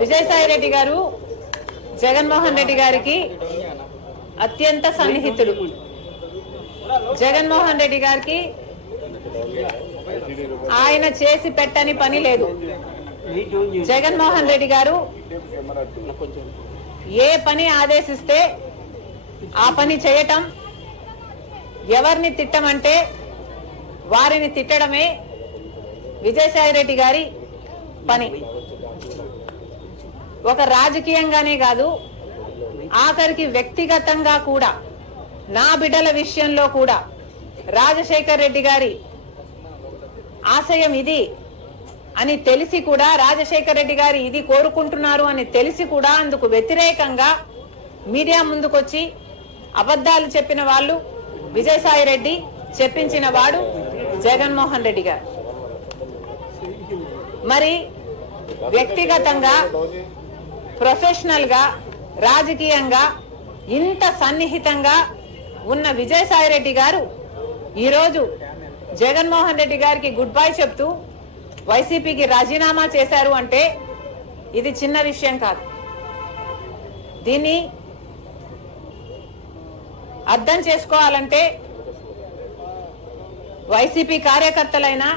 విజయసాయి రెడ్డి గారు జగన్మోహన్ రెడ్డి గారికి అత్యంత సన్నిహితుడు. జగన్మోహన్ రెడ్డి గారికి ఆయన చేసి పెట్టని పని లేదు. జగన్మోహన్ రెడ్డి గారు ఏ పని ఆదేశిస్తే ఆ పని చేయటం, ఎవరిని తిట్టమంటే వారిని తిట్టడమే విజయసాయి రెడ్డి గారి పని. ఒక రాజకీయంగానే కాదు, ఆఖరికి వ్యక్తిగతంగా కూడా, నా బిడ్డల విషయంలో కూడా రాజశేఖర్ రెడ్డి గారి ఆశయం ఇది అని తెలిసి కూడా, రాజశేఖర్ రెడ్డి గారు ఇది కోరుకుంటున్నారు అని తెలిసి కూడా అందుకు వ్యతిరేకంగా మీడియా ముందుకొచ్చి అబద్ధాలు చెప్పిన వాళ్ళు విజయసాయి రెడ్డి, చెప్పించిన వాడు జగన్మోహన్ రెడ్డి గారు. మరి వ్యక్తిగతంగా, ప్రొఫెషనల్ గా, రాజకీయంగా ఇంత సన్నిహితంగా ఉన్న విజయసాయి రెడ్డి గారు ఈరోజు జగన్మోహన్ రెడ్డి గారికి గుడ్ బై చెప్తూ వైసీపీకి రాజీనామా చేశారు అంటే ఇది చిన్న విషయం కాదు. దీన్ని అర్థం చేసుకోవాలంటే వైసీపీ కార్యకర్తలైనా,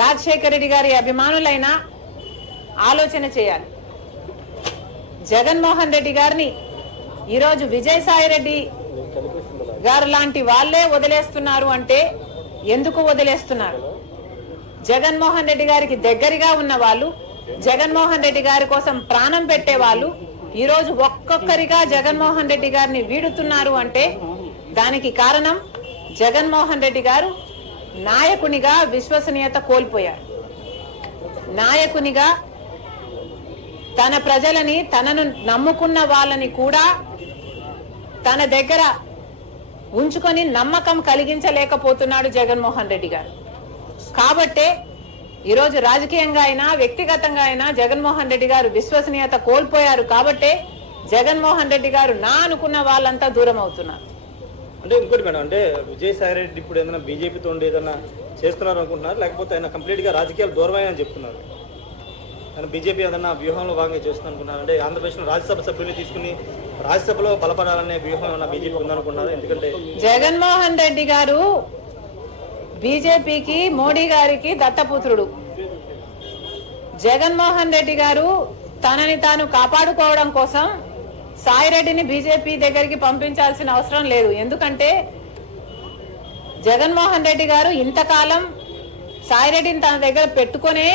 రాజశేఖర రెడ్డి గారి అభిమానులైనా ఆలోచన చేయాలి. జగన్మోహన్ రెడ్డి గారిని ఈరోజు విజయసాయి రెడ్డి గారు లాంటి వాళ్ళే వదిలేస్తున్నారు అంటే ఎందుకు వదిలేస్తున్నారు? జగన్మోహన్ రెడ్డి గారికి దగ్గరగా ఉన్న వాళ్ళు, జగన్మోహన్ రెడ్డి గారి కోసం ప్రాణం పెట్టే వాళ్ళు ఈరోజు ఒక్కొక్కరిగా జగన్మోహన్ రెడ్డి గారిని వీడుతున్నారు అంటే దానికి కారణం జగన్మోహన్ రెడ్డి గారు నాయకునిగా విశ్వసనీయత కోల్పోయారు. నాయకునిగా తన ప్రజలని, తనను నమ్ముకున్న వాళ్ళని కూడా తన దగ్గర ఉంచుకొని నమ్మకం కలిగించలేకపోతున్నాడు జగన్మోహన్ రెడ్డి గారు. కాబట్టే ఈరోజు రాజకీయంగా అయినా, వ్యక్తిగతంగా అయినా జగన్మోహన్ రెడ్డి గారు విశ్వసనీయత కోల్పోయారు. కాబట్టే జగన్మోహన్ రెడ్డి గారు నా అనుకున్న వాళ్ళంతా దూరం అవుతున్నారు. అంటే ఇంకోటి మేడం, అంటే విజయసాయి రెడ్డి ఇప్పుడు ఏదైనా బీజేపీతో ఉండి ఏదైనా చేస్తున్నారు అనుకుంటున్నారు, లేకపోతే ఆయన కంప్లీట్గా రాజకీయాలు దూరమని చెప్తున్నారు? ఆయన బీజేపీ ఏదైనా వ్యూహంలో భాగంగా చేస్తుంది అనుకున్నారు? అంటే ఆంధ్రప్రదేశ్లో రాజ్యసభ సభ్యుల్ని తీసుకుని రాజ్యసభలో బలపడాలనే వ్యూహం ఏమన్నా బీజేపీ ఉందనుకున్నారు? ఎందుకంటే జగన్మోహన్ రెడ్డి గారు బీజేపీకి, మోడీ గారికి దత్తపుత్రుడు. జగన్మోహన్ రెడ్డి గారు తనని తాను కాపాడుకోవడం కోసం సాయిరెడ్డిని బీజేపీ దగ్గరికి పంపించాల్సిన అవసరం లేదు. ఎందుకంటే జగన్మోహన్ రెడ్డి గారు ఇంతకాలం సాయిరెడ్డిని తన దగ్గర పెట్టుకునే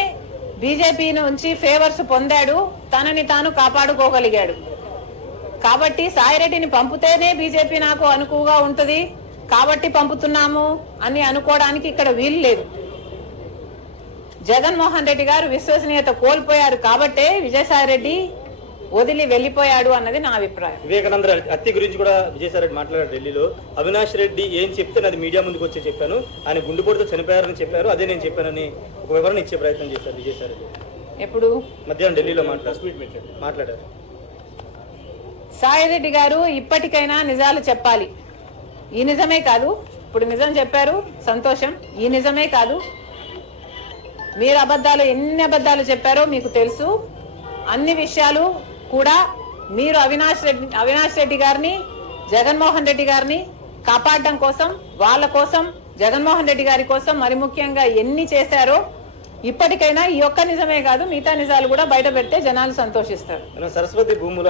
బీజేపీ నుంచి ఫేవర్స్ పొందాడు, తనని తాను కాపాడుకోగలిగాడు. కాబట్టి సాయిరెడ్డిని పంపితేనే బీజేపీ నాకు అనుకువగా ఉంటుంది కాబట్టి పంపుతున్నాము అని అనుకోవడానికి ఇక్కడ వీలు లేదు. జగన్మోహన్ రెడ్డి గారు విశ్వసనీయత కోల్పోయారు కాబట్టే విజయసాయి రెడ్డి వదిలి వెళ్లిపోయాడు అన్నది నా అభిప్రాయం. వివేకానంద హత్య గురించి కూడా విజయసాయి రెడ్డి మాట్లాడారు ఢిల్లీలో. అవినాష్ రెడ్డి ఏం చెప్తే అది మీడియా ముందుకు వచ్చి చెప్పాను, ఆయన గుండెపోటుతో చనిపోయారని చెప్పారు, అదే నేను చెప్పానని ఒక వివరణ ఇచ్చే ప్రయత్నం చేశారు విజయసాయి రెడ్డి. ఎప్పుడు? మధ్యాహ్నం ఢిల్లీలో మాట్లాడారు. సాయిరెడ్డి గారు ఇప్పటికైనా నిజాలు చెప్పాలి. ఈ నిజమే కాదు, ఇప్పుడు నిజం చెప్పారు, సంతోషం. ఈ నిజమే కాదు, మీరు అబద్ధాలు ఎన్ని అబద్ధాలు చెప్పారో మీకు తెలుసు. అన్ని విషయాలు కూడా మీరు అవినాష్ రెడ్డి గారిని, జగన్మోహన్ రెడ్డి గారిని కాపాడడం కోసం, వాళ్ళ కోసం, జగన్మోహన్ రెడ్డి గారి కోసం మరి ముఖ్యంగా ఎన్ని చేశారో ఇప్పటికైనా ఈ ఒక్క నిజమే కాదు మిగతా నిజాలు కూడా బయట పెడితే జనాలు సంతోషిస్తారు. సరస్వతి భూముల